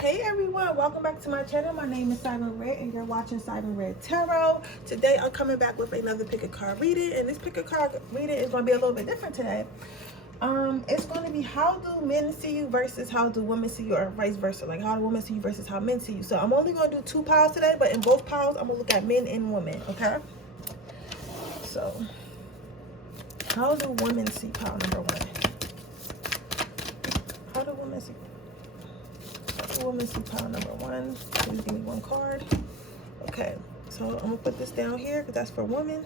Hey everyone, welcome back to my channel. My name is Siren Redd and you're watching Siren Redd Tarot. Today I'm coming back with another pick a card reading, and this pick a card reading is going to be a little bit different today. It's going to be how do men see you versus how do women see you, or vice versa. Like how do women see you versus how men see you. So I'm only going to do 2 piles today, but in both piles I'm going to look at men and women, okay? So how do women see pile number 1? How do women see women see pile number 1? Please give me 1 card. Okay, so I'm gonna put this down here because that's for women.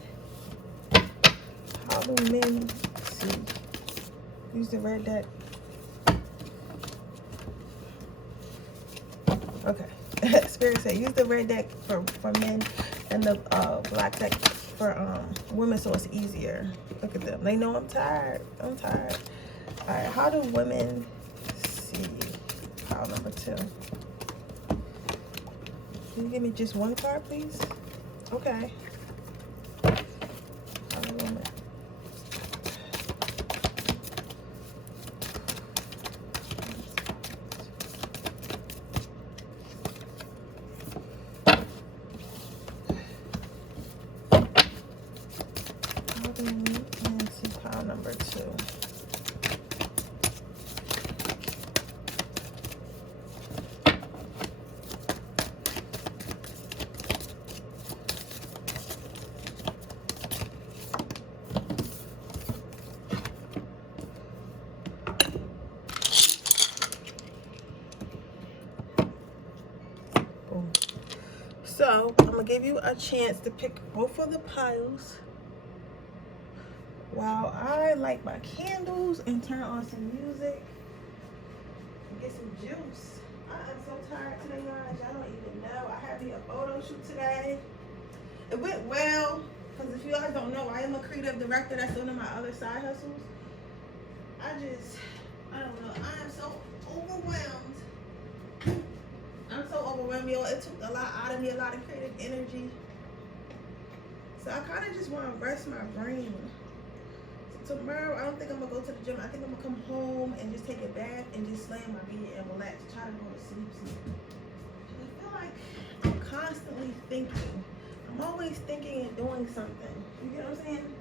How do men see? Use the red deck. Okay. Spirit said use the red deck for men and the black deck for women, so it's easier. Look at them. They know I'm tired. I'm tired. All right. How do women see pile number 2? Can you give me just 1 card, please? Okay. How do women? How do women see pile number 2? So I'm gonna give you a chance to pick both of the piles while I light my candles and turn on some music and get some juice. I am so tired today, guys. Y'all don't even know. I had me a photo shoot today. It went well, because if you guys don't know, I am a creative director. That's one of my other side hustles. I don't know. I am so overwhelmed. I'm so overwhelmed, y'all. It took a lot out of me, a lot of creative energy. So I kind of just want to rest my brain. So tomorrow, I don't think I'm going to go to the gym. I think I'm going to come home and just take a bath and just lay in my bed and relax. Try to go to sleep. I feel like I'm constantly thinking. I'm always thinking and doing something. You get what I'm saying?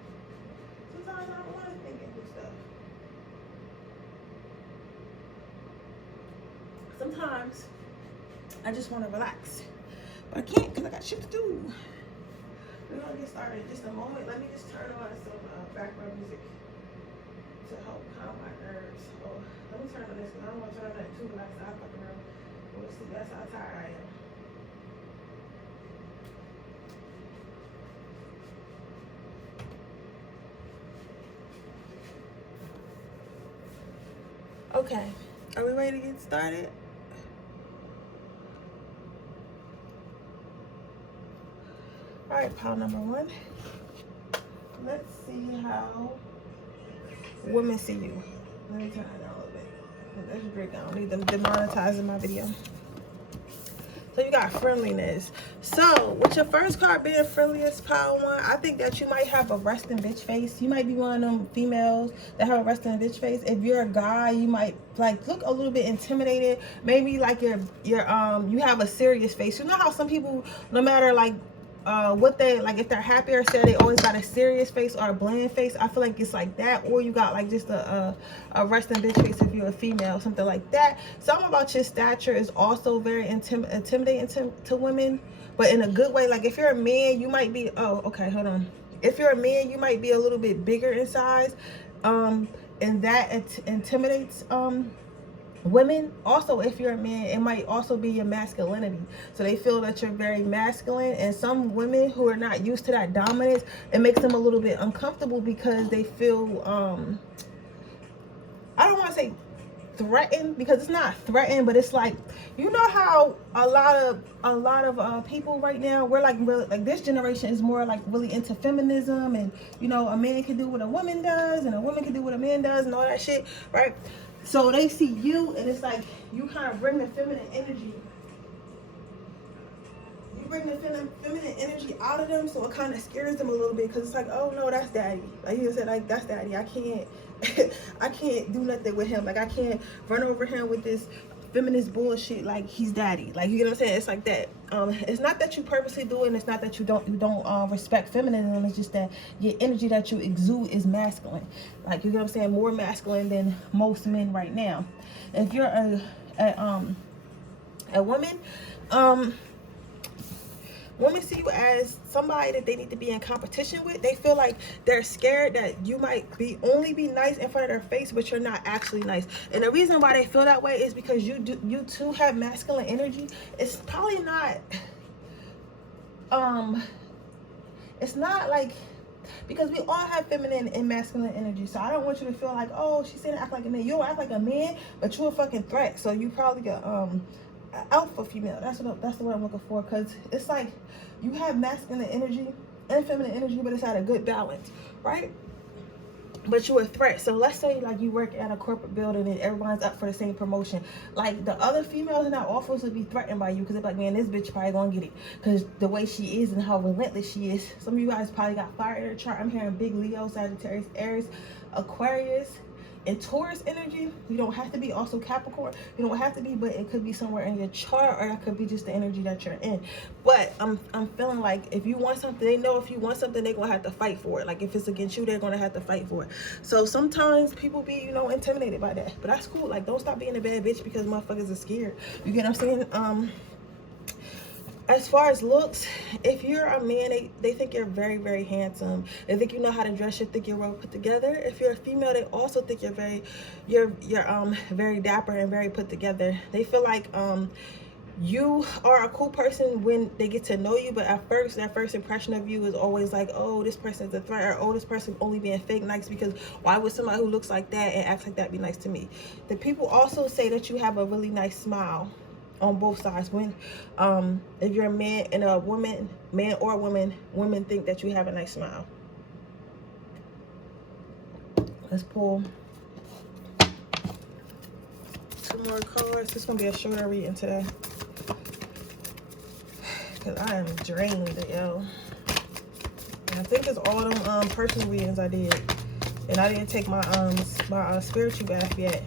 Sometimes I don't want to think and do stuff. Sometimes I just want to relax, but I can't because I got shit to do. We're gonna get started in just a moment. Let me just turn on some background music to help calm my nerves. Oh, let me turn on this because I don't want to turn on that too loud. I fucking around. That's how tired I am. Okay, are we ready to get started? All right, pile number 1. Let's see how women see you. Let me turn it down a little bit. Let's break down. I don't need them demonetizing my video. So you got friendliness. So with your first card being friendliest, pile 1, I think that you might have a resting bitch face. You might be one of them females that have a resting bitch face. If you're a guy, you might like look a little bit intimidated. Maybe like you have a serious face. You know how some people, no matter like what they like, if they're happy or sad, they always got a serious face or a bland face. I feel like it's like that, or you got like just a resting bitch face if you're a female, something like that. Something about your stature is also very intimidating to women, but in a good way. Like if you're a man, you might be, oh okay, hold on, if you're a man, you might be a little bit bigger in size, and that intimidates women. Also, if you're a man, it might also be your masculinity, so they feel that you're very masculine. And some women who are not used to that dominance, it makes them a little bit uncomfortable because they feel I don't want to say threatened, because it's not threatened, but it's like, you know how a lot of people right now, we're like really, like this generation is more like really into feminism, and you know, a man can do what a woman does and a woman can do what a man does and all that shit, right? So they see you and it's like you kind of bring the feminine energy. You bring the feminine energy out of them, so it kind of scares them a little bit, because it's like, oh no, that's daddy. Like you said, like that's daddy. I can't I can't do nothing with him. Like I can't run over him with this feminist bullshit like he's daddy. Like, you get what I'm saying? It's like that. It's not that you purposely do it, and it's not that you don't respect feminism. It's just that your energy that you exude is masculine. Like, you get what I'm saying? More masculine than most men right now. If you're a woman, women see you as somebody that they need to be in competition with. They feel like they're scared that you might only be nice in front of their face, but you're not actually nice. And the reason why they feel that way is because you too have masculine energy. It's probably not it's not like, because we all have feminine and masculine energy. So I don't want you to feel like, oh, she's saying act like a man. You don't act like a man, but you're a fucking threat. So you probably a alpha female. That's the word I'm looking for. Because it's like you have masculine energy and feminine energy, but it's at a good balance, right? But you're a threat. So let's say like you work at a corporate building and everyone's up for the same promotion. Like, the other females in that office would be threatened by you, because they're like, man, this bitch probably gonna get it, because the way she is and how relentless she is. Some of you guys probably got fire in their chart. I'm hearing big Leo, Sagittarius, Aries, Aquarius, and Taurus energy. You don't have to be also Capricorn. You don't have to be, but it could be somewhere in your chart, or that could be just the energy that you're in. But I'm feeling like if you want something, they know if you want something, they're gonna have to fight for it. Like, if it's against you, they're gonna have to fight for it. So sometimes people be, intimidated by that. But that's cool. Like, don't stop being a bad bitch because motherfuckers are scared. You get what I'm saying? As far as looks, if you're a man, they think you're very, very handsome. They think you know how to dress. You think you're well put together. If you're a female, they also think you're very dapper and very put together. They feel like you are a cool person when they get to know you, but at first, that first impression of you is always like, oh, this person's a threat, or oh, this person only being fake nice, because why would somebody who looks like that and acts like that be nice to me? The people also say that you have a really nice smile on both sides. When if you're a man and a woman, man or woman, women think that you have a nice smile. Let's pull 2 more cards. This is gonna be a shorter reading today, because I am drained, yo. And I think it's all them personal readings I did, and I didn't take my my spiritual bath yet.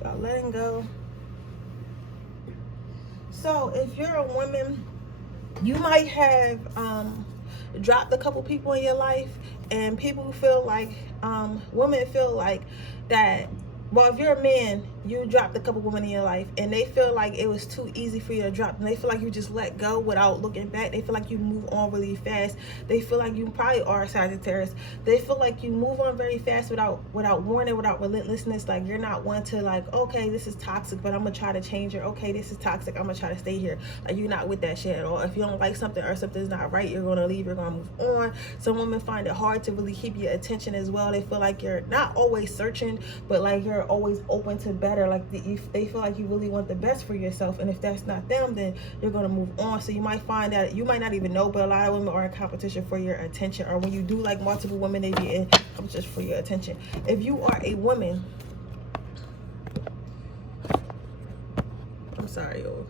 About letting go. So if you're a woman, you might have dropped a couple people in your life, and people feel like women feel like that. Well, if you're a man, you dropped a couple women in your life, and they feel like it was too easy for you to drop them. They feel like you just let go without looking back. They feel like you move on really fast. They feel like you probably are Sagittarius. They feel like you move on very fast without warning, without relentlessness. Like, you're not one to like, okay, this is toxic, but I'm gonna try to change her. Okay, this is toxic, I'm gonna try to stay here. Like, you're not with that shit at all. If you don't like something or something's not right, you're gonna leave. You're gonna move on. Some women find it hard to really keep your attention as well. They feel like you're not always searching, but like you're always open to better. Like, they feel like you really want the best for yourself, and if that's not them, then you're going to move on. So you might find that you might not even know, but a lot of women are in competition for your attention, or when you do like multiple women, they be in competition for your attention. If you are a woman, I'm sorry, y'all.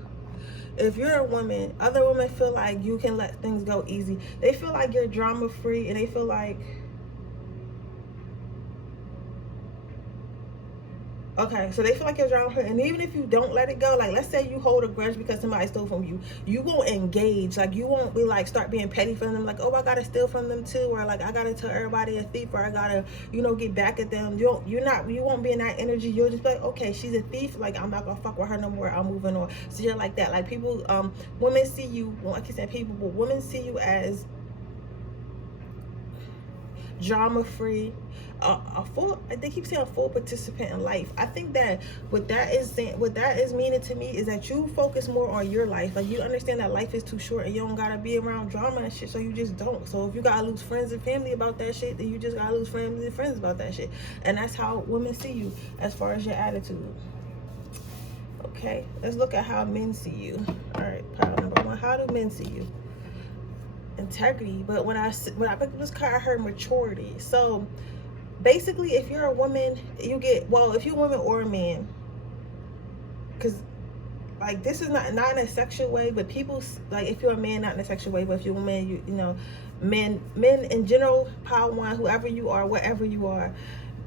If you're a woman, other women feel like you can let things go easy. They feel like you're drama free, and they feel like, okay, so they feel like you're drama free, and even if you don't let it go, like let's say you hold a grudge because somebody stole from you, you won't engage. Like, you won't be like start being petty for them, like, oh, I gotta steal from them too, or like I gotta tell everybody a thief, or I gotta, get back at them. You won't be in that energy. You'll just be like, okay, she's a thief, like I'm not gonna fuck with her no more, I'm moving on. So you're like that. Like, people, women see you, well, I keep saying people, but women see you as drama free, they keep saying a full participant in life. I think that what that is meaning to me is that you focus more on your life. Like, you understand that life is too short, and you don't gotta be around drama and shit, so you just don't. So if you gotta lose friends and family about that shit, then you just gotta lose family and friends about that shit. And that's how women see you as far as your attitude. Okay, let's look at how men see you. All right, pile number 1. How do men see you? Integrity. But when I picked up this card, I heard maturity. So basically, if you're a woman, if you're a woman or a man, because like, this is not in a sexual way, but people, like, if you're a man, not in a sexual way, but if you're a woman, men in general, power one, whoever you are, wherever you are,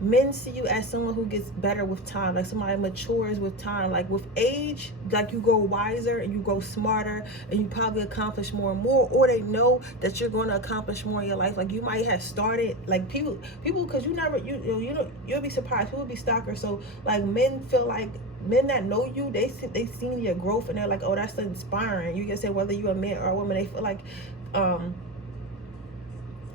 men see you as someone who gets better with time, like somebody matures with time, like with age, like you grow wiser and you grow smarter and you probably accomplish more and more, or they know that you're going to accomplish more in your life. Like you might have started, like people, because you'll be surprised, people be stalkers. So like men feel like, men that know you, they seen your growth and they're like, oh, that's inspiring. You can say whether you're a man or a woman, they feel like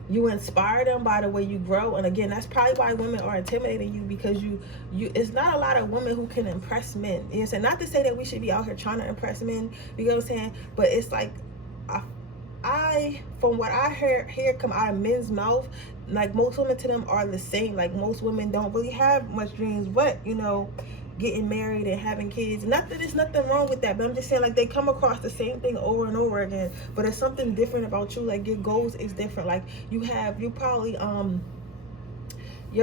you inspire them by the way you grow. And again, that's probably why women are intimidating you, because you it's not a lot of women who can impress men. You know what I'm saying? Not to say that we should be out here trying to impress men, you know what I'm saying? But it's like, I from what I hear come out of men's mouth, like most women to them are the same. Like most women don't really have much dreams, but getting married and having kids. Not that there's nothing wrong with that, but I'm just saying, like, they come across the same thing over and over again, but it's something different about you. Like your goals is different. Like you're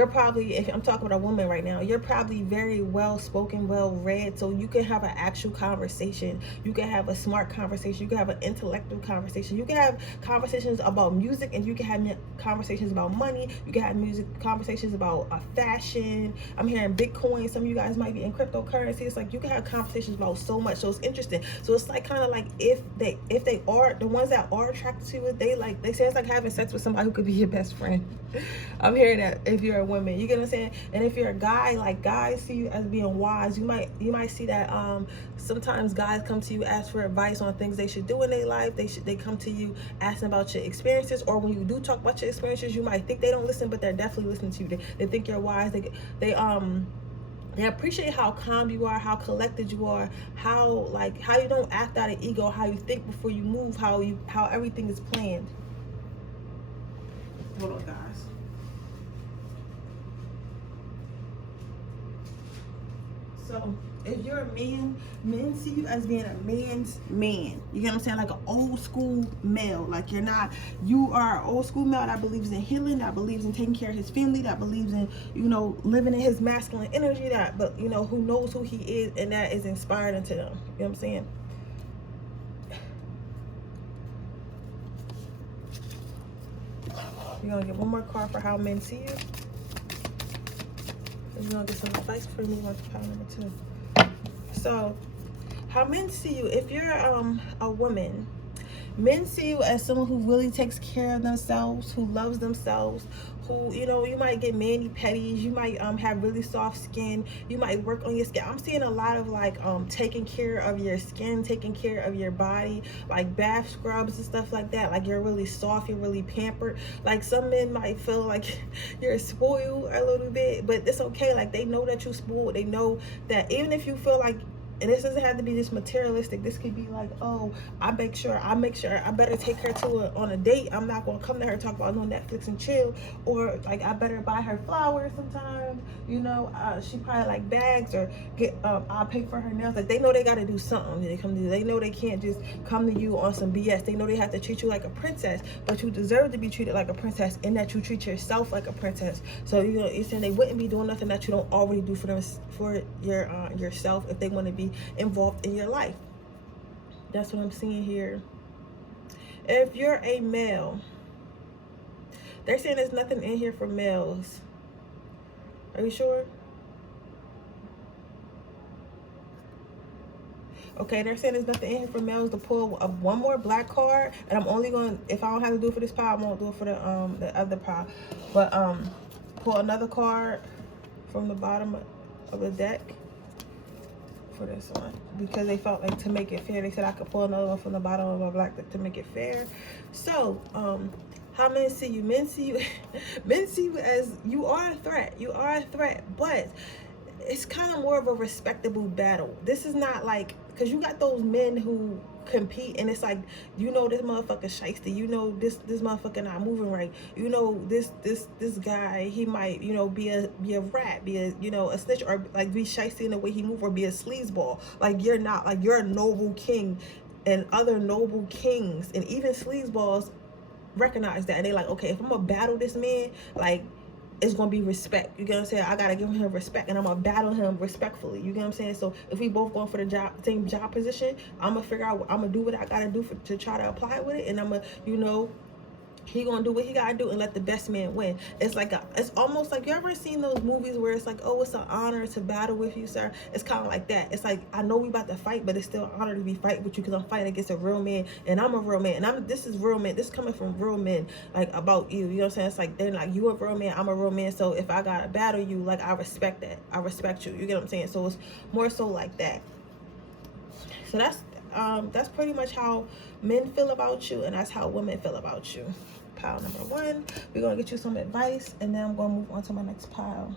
probably, if I'm talking about a woman right now, you're probably very well spoken, well read, so you can have an actual conversation. You can have a smart conversation. You can have an intellectual conversation. You can have conversations about music, and you can have conversations about money. You can have conversations about fashion. I'm hearing Bitcoin. Some of you guys might be in cryptocurrency. It's like you can have conversations about so much. So it's interesting. So it's like kind of like if they are the ones that are attracted to it, they say it's like having sex with somebody who could be your best friend. I'm hearing that if you're a woman, you get what I'm saying? And if you're a guy, like guys see you as being wise. You might see that sometimes guys come to you, ask for advice on things they should do in their life. They come to you asking about your experiences, or when you do talk about your experiences, you might think they don't listen, but they're definitely listening to you. They think you're wise. They appreciate how calm you are, how collected you are, how you don't act out of ego, how you think before you move, how everything is planned. Hold on, guys. So if you're a man, men see you as being a man's man. You get what I'm saying? Like an old school male. Like you are an old school male that believes in healing, that believes in taking care of his family, that believes in, living in his masculine energy, who knows who he is, and that is inspired into them. You know what I'm saying? You're gonna get one more card for how men see you. You're gonna get some advice for me on pile number 2. So, how men see you. If you're a woman, men see you as someone who really takes care of themselves, who loves themselves, who, you might get mani-pedis, you might have really soft skin, you might work on your skin. I'm seeing a lot of taking care of your skin, taking care of your body, like bath scrubs and stuff like that. Like you're really soft, you're really pampered. Like some men might feel like you're spoiled a little bit, but it's okay. Like they know that you're spoiled. They know that even if you feel like, and this doesn't have to be just materialistic. This could be like, oh, I make sure I better take her on a date. I'm not gonna come to her and talk about no Netflix and chill, or like I better buy her flowers sometimes. She probably like bags, or I'll pay for her nails. Like they know they gotta do something. They know they can't just come to you on some BS. They know they have to treat you like a princess, but you deserve to be treated like a princess, and that you treat yourself like a princess. So you're saying they wouldn't be doing nothing that you don't already do for yourself if they want to be involved in your life. That's what I'm seeing here. If you're a male, they're saying there's nothing in here for males. Are you sure? Okay, they're saying there's nothing in here for males. To pull one more black card, and I'm only going, if I don't have to do it for this pile, I won't do it for the other pile. But pull another card from the bottom of the deck for this one, because they felt like, to make it fair, they said I could pull another one from the bottom of my black deck to make it fair. So how men see you. Men see you as you are a threat. You are a threat, but it's kind of more of a respectable battle. This is not like, because you got those men who compete, and it's like, this motherfucker shiesty, this motherfucker not moving right, this guy, he might be a rat, be a snitch, or like be shiesty in the way he move, or be a sleazeball. Like you're not, like you're a noble king, and other noble kings and even sleazeballs recognize that, and they like, okay, if I'm gonna battle this man, like it's gonna be respect. You get what I'm saying? I gotta give him respect, and I'm gonna battle him respectfully. You get what I'm saying? So if we both going for the same job position, I'm gonna figure out, I'm gonna do what I gotta do to try to apply with it, and I'm gonna, he gonna do what he gotta do and let the best man win. It's like it's almost like, you ever seen those movies where it's like, oh, it's an honor to battle with you, sir? It's kind of like that. It's like, I know we about to fight, but it's still an honor to be fighting with you, because I'm fighting against a real man, and I'm a real man, and this is real man. This is coming from real men, like, about you. You know what I'm saying? It's like, they're like, you a real man, I'm a real man. So if I gotta battle you, like, I respect that. I respect you. You get what I'm saying? So it's more so like that. So that's pretty much how men feel about you, and that's how women feel about you. Pile number 1, we're gonna get you some advice, and then I'm gonna move on to my next pile.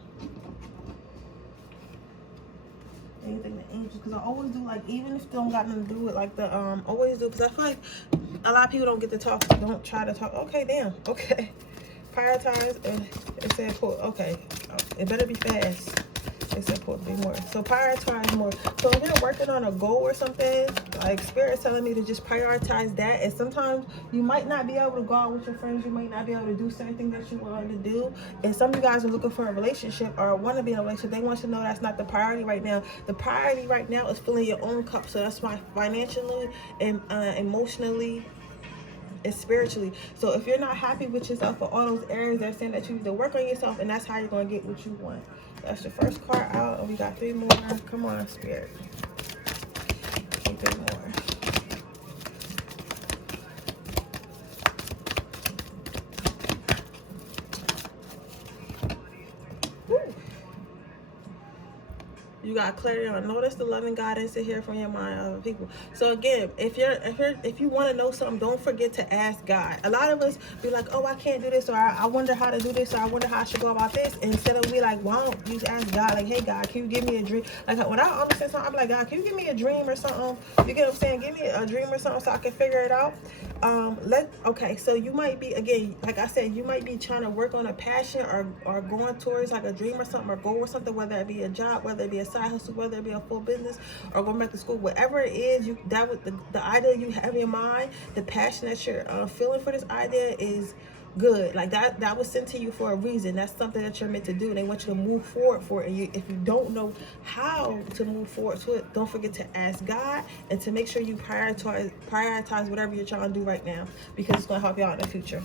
Anything the angels, because I always do, like, even if they don't got nothing to do with, like, the always do, because I feel like a lot of people don't get to talk, so don't try to talk. Okay, damn. Okay, prioritize, and it said put. Okay, it better be fast. It said put 3 more. So prioritize more. So if you're working on a goal or something, like, Spirit's telling me to just prioritize that. And sometimes you might not be able to go out with your friends. You might not be able to do certain things that you want to do. And some of you guys are looking for a relationship or want to be in a relationship. They want you to know that's not the priority right now. The priority right now is filling your own cup. So that's why financially and emotionally and spiritually. So if you're not happy with yourself for all those areas, they're saying that you need to work on yourself, and that's how you're going to get what you want. That's the first card out, and we got 3 more. Come on, Spirit. 3 more. You got clarity on, notice the loving guidance to hear from your mind of other people. So again, if you want to know something, don't forget to ask God. A lot of us be like, oh, I can't do this, or I wonder how to do this, or I wonder how I should go about this. Instead of we like, why don't you ask God, like, hey God, can you give me a dream? Like, when I understand something, I'm like, God, can you give me a dream or something? You get what I'm saying? Give me a dream or something so I can figure it out. Okay, so you might be, again, like I said, you might be trying to work on a passion or going towards like a dream or something, or goal or something, whether it be a job, whether it be a side hustle, whether it be a full business, or going back to school, whatever it is, that was the idea you have in your mind, the passion that you're feeling for this idea is good. Like that was sent to you for a reason. That's something that you're meant to do, and they want you to move forward for it. And if you don't know how to move forward to it, don't forget to ask God, and to make sure you prioritize whatever you're trying to do right now, because it's going to help you out in the future.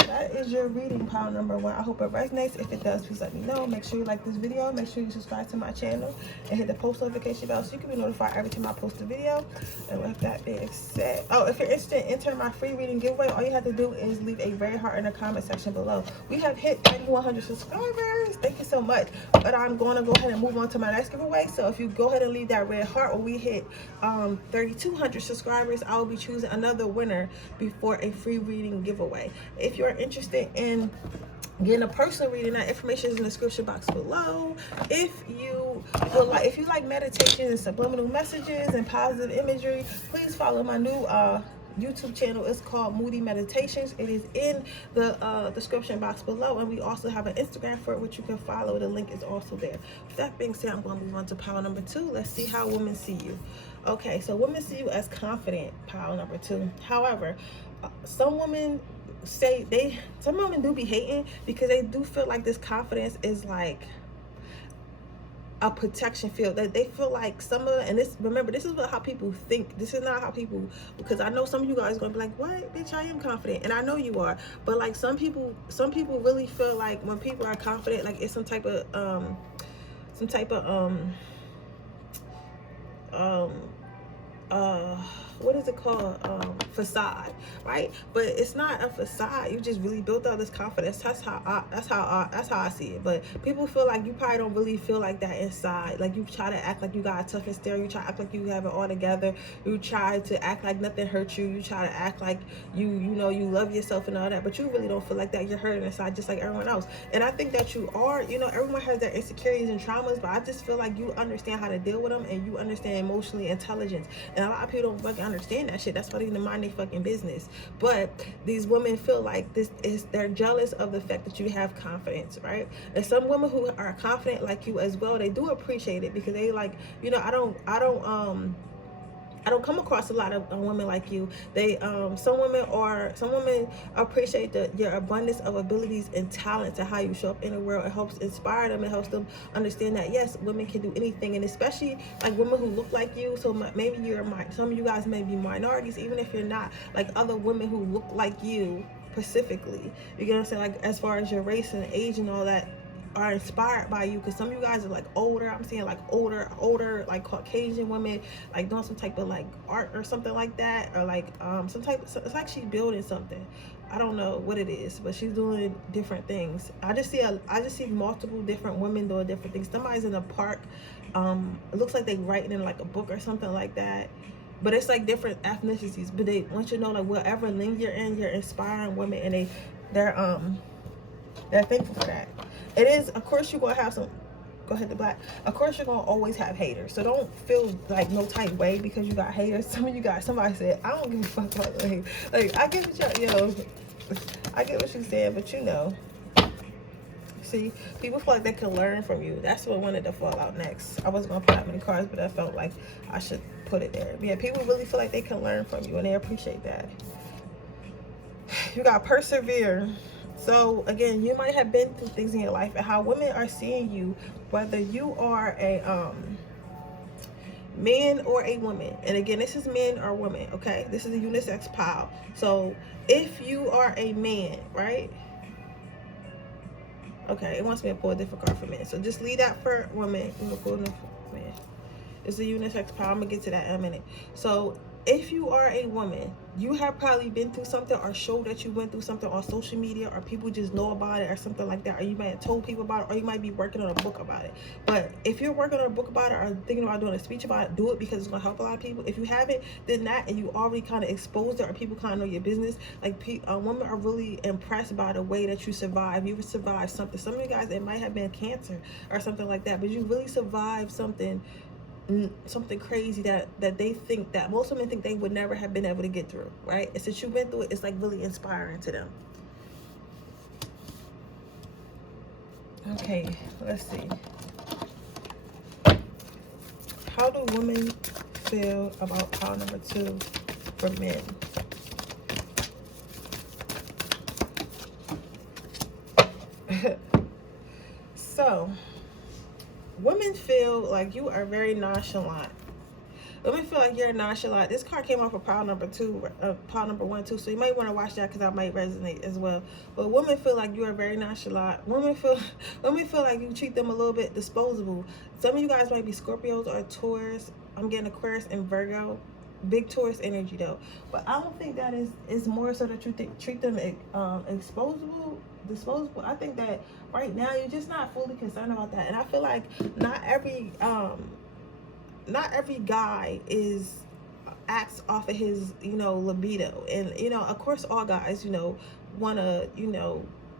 So that is your reading, pile number 1. I hope it resonates. If it does, please let me know. Make sure you like this video. Make sure you subscribe to my channel and hit the post notification bell so you can be notified every time I post a video. And with that being said, oh, if you're interested in entering my free reading giveaway, all you have to do is leave a very heart in the comment section below. We have hit 3,100 subscribers. Thank you so much. But I'm going to go ahead and move on to my next giveaway. So if you go ahead and leave that red heart, when we hit 3,200 subscribers, I will be choosing another winner before a free reading giveaway. If you're interested in getting a personal reading, that information is in the description box below. If you like meditations and subliminal messages and positive imagery, please follow my new YouTube channel. It's called Moody Meditations. It is in the description box below, and we also have an Instagram for it, which you can follow. The link is also there. With that being said, I'm going to move on to pile number 2. Let's see how women see you. Okay, so women see you as confident, pile number 2. However, some women do be hating, because they do feel like this confidence is like a protection field, that they feel like and this, remember, this is how people think. This is not how people, because I know some of you guys are gonna be like, what, bitch, I am confident, and I know you are, but like some people really feel like when people are confident, like it's some type of what is it called, facade, right? But it's not a facade. You just really built up this confidence. That's how I see it. But people feel like you probably don't really feel like that inside. Like you try to act like you got a tough and stare. You try to act like you have it all together. You try to act like nothing hurts you. You try to act like you love yourself and all that. But you really don't feel like that. You're hurting inside just like everyone else. And I think that you are. Everyone has their insecurities and traumas, but I just feel like you understand how to deal with them, and you understand emotionally intelligence. And a lot of people don't fucking understand that shit. That's why they need to mind their fucking business. But these women feel like they're jealous of the fact that you have confidence, right? And some women who are confident like you as well, they do appreciate it, because they like, I don't come across a lot of women like you. Some women appreciate your abundance of abilities and talents and how you show up in the world. It helps inspire them. It helps them understand that yes, women can do anything, and especially like women who look like you. So maybe some of you guys may be minorities, even if you're not. Like other women who look like you, specifically, you get what I'm saying, like as far as your race and age and all that, are inspired by you, because some of you guys are like older. I'm saying like older like Caucasian women, like doing some type of like art or something like that, or like some type of, it's like she's building something. I don't know what it is, but she's doing different things. I just see multiple different women doing different things. Somebody's in a park. It looks like they writing in like a book or something like that. But it's like different ethnicities. But they want you to know, like, whatever lane you're in, you're inspiring women, and they're thankful for that. It is, of course, you're gonna have some. Go ahead, the black. Of course, you're gonna always have haters. So don't feel like no type way because you got haters. Some of you guys, somebody said, I don't give a fuck about the hate. Like, I get what I get what you're saying, but see, people feel like they can learn from you. That's what wanted to fall out next. I wasn't gonna put that many cards, but I felt like I should put it there. But yeah, people really feel like they can learn from you, and they appreciate that. You got persevere. So again, you might have been through things in your life, and how women are seeing you, whether you are a man or a woman. And again, this is men or women, okay? This is a unisex pile. So if you are a man, right? Okay, it wants me to pull a different card for men. So just leave that for women. I'm gonna pull it for men. It's a unisex pile. I'm gonna get to that in a minute. So if you are a woman, you have probably been through something, or showed that you went through something on social media, or people just know about it or something like that, or you might have told people about it, or you might be working on a book about it. But if you're working on a book about it, or thinking about doing a speech about it, do it, because it's going to help a lot of people. If you haven't, then that, and you already kind of exposed it, or people kind of know your business, like women are really impressed by the way that you survive. You survived something. Some of you guys, it might have been cancer or something like that, but you really survived something crazy that they think, that most women think they would never have been able to get through, right? And since you went through it, it's like really inspiring to them. Okay, let's see. How do women feel about pile number 2 for men? So women feel like you are very nonchalant. Women feel like you're nonchalant. This card came off of pile number 2, pile number 1 too. So you might want to watch that, because that might resonate as well. But women feel like you are very nonchalant. Women feel like you treat them a little bit disposable. Some of you guys might be Scorpios or Taurus. I'm getting Aquarius and Virgo. Big Taurus energy though. But I don't think that is more so that you treat them disposable. I think that right now you're just not fully concerned about that. And I feel like not every guy acts off of his libido. And of course all guys want to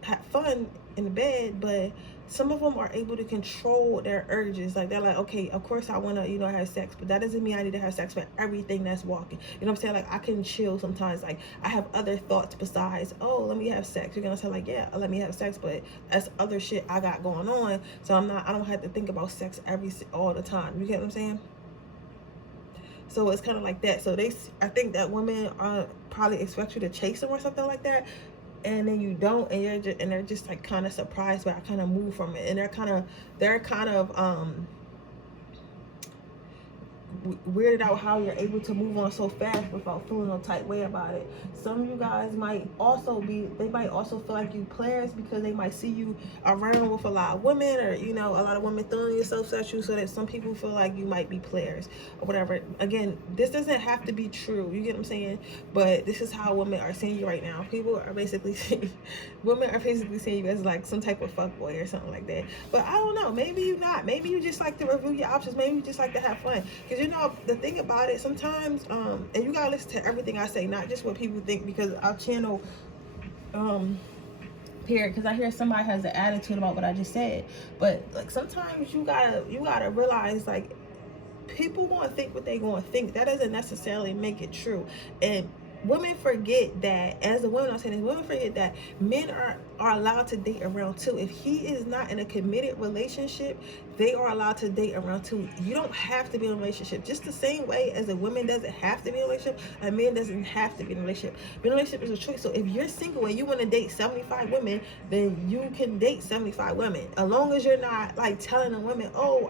have fun in the bed, but some of them are able to control their urges. Like, they're like, okay, of course I want to have sex, but that doesn't mean I need to have sex for everything that's walking. You know what I'm saying? Like, I can chill sometimes. Like, I have other thoughts besides, oh, let me have sex. You're gonna say like, yeah, let me have sex, but that's other shit I got going on. So I don't have to think about sex all the time. You get what I'm saying? So it's kind of like that. So I think that women probably expect you to chase them or something like that, and then you don't, and they're just like kind of surprised, but I kind of move from it, and they're kind of weirded out how you're able to move on so fast without feeling no tight way about it. Some of you guys might also feel like you players, because they might see you around with a lot of women, or a lot of women throwing themselves at you, so that some people feel like you might be players or whatever. Again, this doesn't have to be true, you get what I'm saying? But this is how women are seeing you right now. Women are basically seeing you as like some type of fuckboy or something like that. But I don't know, maybe you're not. Maybe you just like to review your options. Maybe you just like to have fun, because the thing about it, sometimes and you gotta listen to everything I say, not just what people think, because our channel here, because I hear somebody has an attitude about what I just said. But like, sometimes you gotta realize, like, people gonna think what they gonna think. That doesn't necessarily make it true. And women forget that, as a woman, I'm saying this, women forget that men are allowed to date around too. If he is not in a committed relationship, they are allowed to date around too. You don't have to be in a relationship. Just the same way as a woman doesn't have to be in a relationship, a man doesn't have to be in a relationship. Being in a relationship is a choice. So if you're single and you want to date 75 women, then you can date 75 women. As long as you're not like telling the women, oh,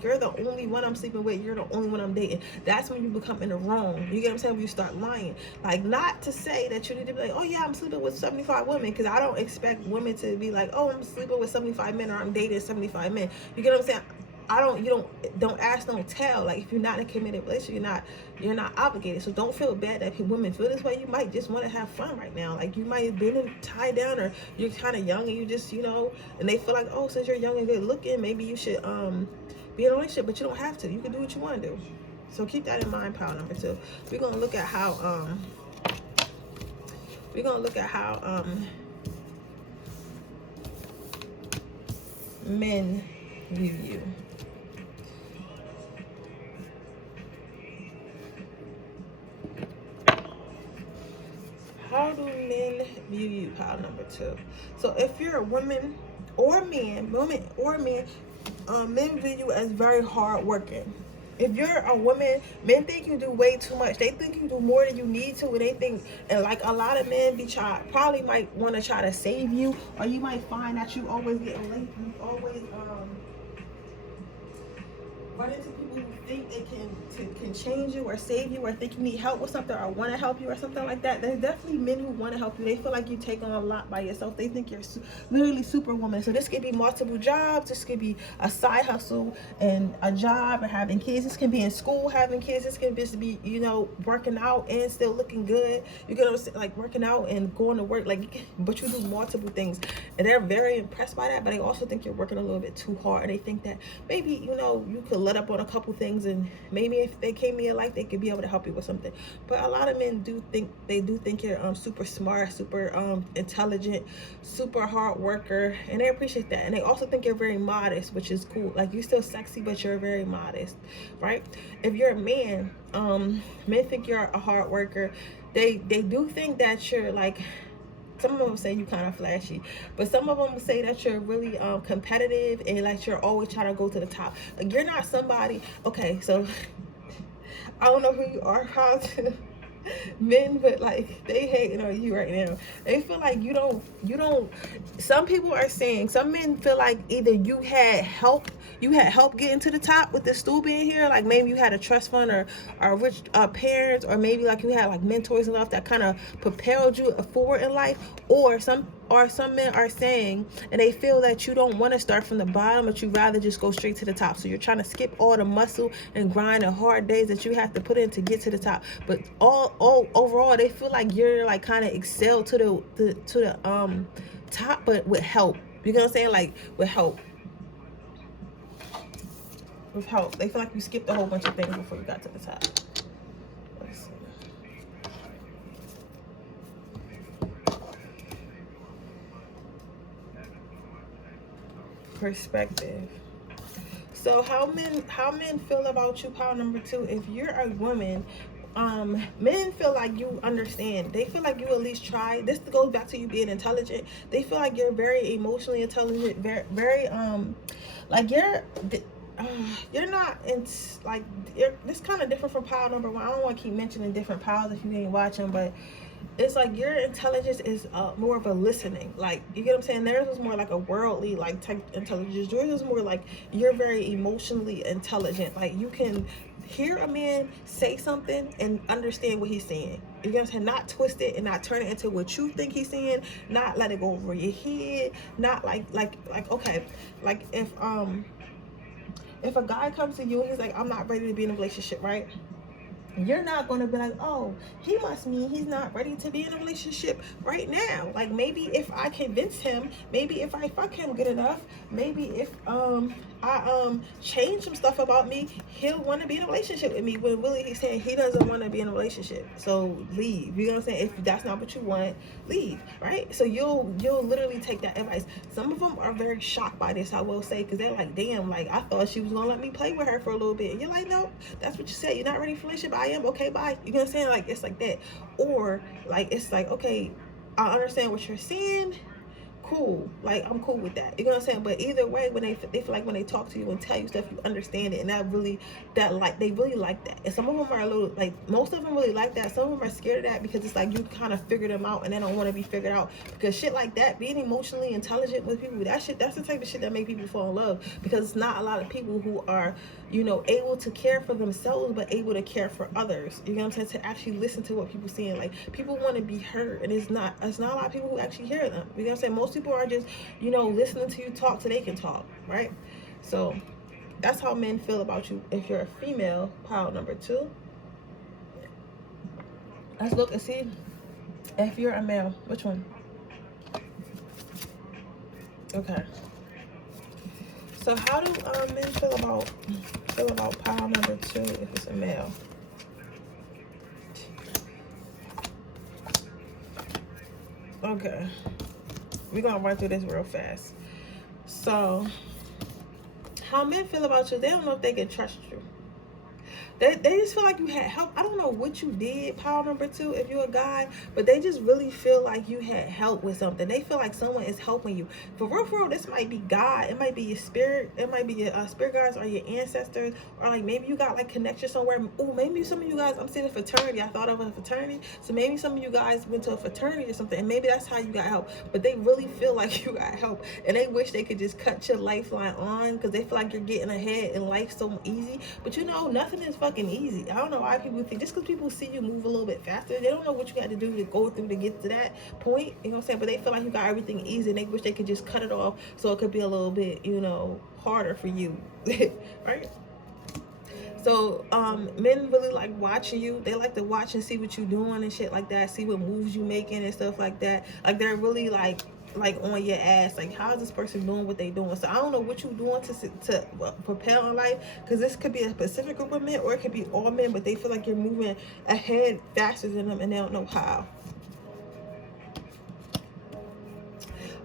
you're the only one I'm sleeping with, you're the only one I'm dating. That's when you become in the wrong. You get what I'm saying? When you start lying. Like, not to say that you need to be like, oh yeah, I'm sleeping with 75 women, because I don't expect women to be like, oh, I'm sleeping with 75 men, or I'm dating 75 men. You get what I'm saying? Don't ask, don't tell. Like, if you're not in a committed relationship, you're not obligated. So don't feel bad that women feel this way. You might just want to have fun right now. Like, you might have been tied down, or you're kind of young and you just, and they feel like, oh, since you're young and good looking, maybe you should be in a relationship. But you don't have to. You can do what you want to do. So keep that in mind, pile number 2. We're gonna look at how men view you. How do men view you, pile number 2? So if you're a woman or man, men view you as very hard working. If you're a woman, men think you do way too much. They think you do more than you need to, and they think, and like a lot of men probably might want to try to save you, or you might find that you always get late. You always run into people who think they can change you or save you, or think you need help with something, or want to help you or something like that. There's definitely men who want to help you. They feel like you take on a lot by yourself. They think you're literally superwoman. So this could be multiple jobs. This could be a side hustle and a job and having kids. This can be in school having kids. This can just be, working out and still looking good. You get what I'm saying? Like, working out and going to work, but you do multiple things, and they're very impressed by that. But they also think you're working a little bit too hard, and they think that maybe you could let up on a couple things, and maybe if they came in your life, they could be able to help you with something. But a lot of men do think you're super smart, super intelligent, super hard worker, and they appreciate that. And they also think you're very modest, which is cool. Like, you're still sexy, but you're very modest, right? If you're a man, men think you're a hard worker. They do think that you're like, some of them say you kind of flashy, but some of them say that you're really competitive, and like you're always trying to go to the top. Like, you're not somebody. Okay, so I don't know who you are, how to men, but like, they hating on you right now. They feel like you don't some people are saying, some men feel like either you had help getting to the top with the stool being here, like maybe you had a trust fund, or rich parents, or maybe like you had like mentors and stuff that kind of propelled you forward in life. Or some men are saying, and they feel that you don't want to start from the bottom, but you rather just go straight to the top. So you're trying to skip all the muscle and grind and hard days that you have to put in to get to the top. But overall, they feel like you're like kind of excel to the top, but with help. You know what I'm saying? Like, with help. They feel like you skipped a whole bunch of things before you got to the top. Let's see. Perspective. So how men feel about you, pile number 2. If you're a woman, men feel like you understand. They feel like you at least try. This goes back to you being intelligent. They feel like you're very emotionally intelligent, very like you're not in, like, this kind of different from pile number 1. I don't want to keep mentioning different piles if you ain't watching, but it's like your intelligence is more of a listening. Like, you get what I'm saying? Theirs was more like a worldly, like, type intelligence. Yours is more like you're very emotionally intelligent. Like, you can hear a man say something and understand what he's saying. You get what I'm saying? Not twist it and not turn it into what you think he's saying. Not let it go over your head. Not like okay, like if a guy comes to you and he's like, I'm not ready to be in a relationship, right? You're not going to be like, oh, he must mean he's not ready to be in a relationship right now. Like, maybe if I convince him, maybe if I fuck him good enough, maybe if I change some stuff about me, he'll want to be in a relationship with me. When really he's saying he doesn't want to be in a relationship. So leave. You know what I'm saying? If that's not what you want, leave, right? So you'll literally take that advice. Some of them are very shocked by this, I will say, because they're like, damn, like, I thought she was gonna let me play with her for a little bit. And you're like, no, that's what you said. You're not ready for a relationship. I am. Okay, bye. You know what I'm saying? Like, it's like that. Or like, it's like, okay, I understand what you're saying. cool. Like, I'm cool with that. You know what I'm saying? But either way, when they feel like when they talk to you and tell you stuff, you understand it, and they really like that. And some of them are a little, like, most of them really like that. Some of them are scared of that because it's like you kind of figured them out and they don't want to be figured out, because shit like that, being emotionally intelligent with people, that's the type of shit that make people fall in love, because it's not a lot of people who are, you know, able to care for themselves but able to care for others. You know what I'm saying? To actually listen to what people saying. Like, people want to be heard, and it's not a lot of people who actually hear them. You know what I'm saying? Most people are just, you know, listening to you talk so they can talk, right? So that's how men feel about you if you're a female. Pile number 2. Let's look and see if you're a male. Which one? Okay. So how do men feel about pile number 2 if it's a male? Okay. We're gonna run through this real fast. So how men feel about you, they don't know if they can trust you. They just feel like you had help. I don't know what you did, pile number 2, if you're a guy, but they just really feel like you had help with something. They feel like someone is helping you. For real, this might be God. It might be your spirit. It might be your spirit guides or your ancestors. Or like maybe you got like connection somewhere. Oh, maybe some of you guys, I'm seeing a fraternity. I thought of a fraternity. So maybe some of you guys went to a fraternity or something. And maybe that's how you got help. But they really feel like you got help. And they wish they could just cut your lifeline on, because they feel like you're getting ahead in life so easy. But you know, nothing is fucking easy. I don't know why people think just because people see you move a little bit faster, they don't know what you got to do to go through to get to that point. You know what I'm saying? But they feel like you got everything easy, and they wish they could just cut it off so it could be a little bit, you know, harder for you. Right? So men really like watching you. They like to watch and see what you're doing and shit like that, see what moves you making and stuff like that. Like, they're really like on your ass, like, how is this person doing what they doing? So I don't know what you're doing to propel in life, because this could be a specific group of men or it could be all men, but they feel like you're moving ahead faster than them and they don't know how.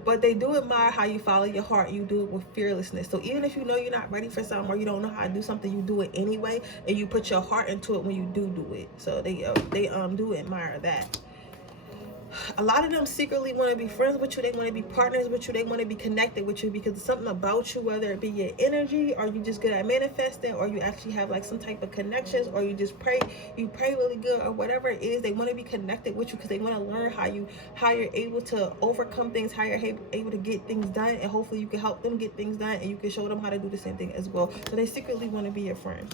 But they do admire how you follow your heart. You do it with fearlessness. So even if you know you're not ready for something or you don't know how to do something, you do it anyway, and you put your heart into it when you do it. So they do admire that. A lot of them secretly want to be friends with you. They want to be partners with you. They want to be connected with you because it's something about you, whether it be your energy, or you just good at manifesting, or you actually have like some type of connections, or you just pray really good, or whatever it is. They want to be connected with you because they want to learn how you're able to overcome things, how you're able to get things done, and hopefully you can help them get things done, and you can show them how to do the same thing as well. So they secretly want to be your friend.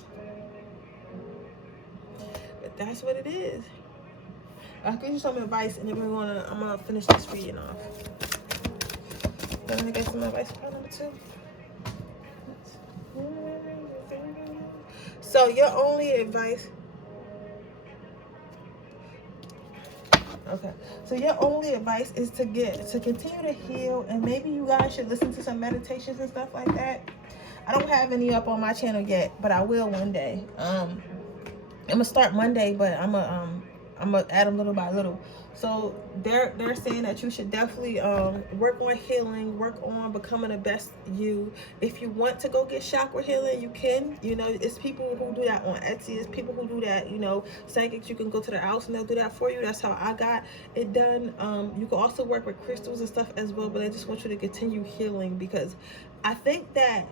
But that's what it is. I'll give you some advice, and then I'm gonna finish this reading off. Then I get some advice for number 2. So your only advice. Okay. So your only advice is to continue to heal, and maybe you guys should listen to some meditations and stuff like that. I don't have any up on my channel yet, but I will one day. I'm gonna start Monday, but I'm gonna add them little by little. So they're saying that you should definitely work on healing, work on becoming the best you. If you want to go get chakra healing, you can. You know, it's people who do that on Etsy. It's people who do that, you know, psychics. You can go to their house and they'll do that for you. That's how I got it done. You can also work with crystals and stuff as well, but I just want you to continue healing, because I think that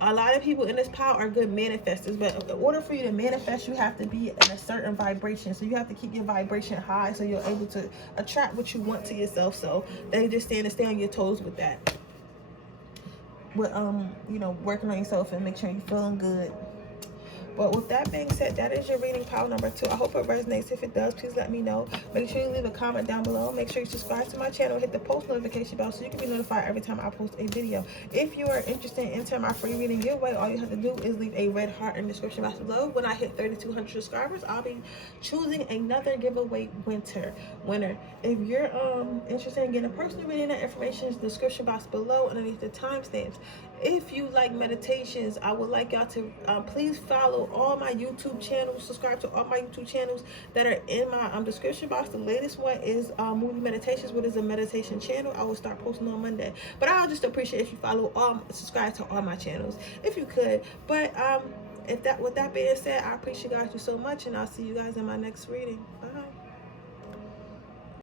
a lot of people in this power are good manifestors, but in order for you to manifest, you have to be in a certain vibration. So you have to keep your vibration high so you're able to attract what you want to yourself. So they just stay on your toes with that. With you know, working on yourself and make sure you're feeling good. But with that being said, that is your reading pile number 2. I hope it resonates. If it does, please let me know. Make sure you leave a comment down below. Make sure you subscribe to my channel. Hit the post notification bell so you can be notified every time I post a video. If you are interested in entering my free reading giveaway, all you have to do is leave a red heart in the description box below. When I hit 3,200 subscribers, I'll be choosing another giveaway winner. If you're interested in getting a personal reading, that information is in the description box below underneath the timestamps. If you like meditations, I would like y'all to please follow all my YouTube channels, subscribe to all my YouTube channels that are in my description box. The latest one is Moody Meditations, which is a meditation channel. I will start posting on Monday. But I'll just appreciate if you subscribe to all my channels if you could. But with that being said, I appreciate you guys so much, and I'll see you guys in my next reading. Bye.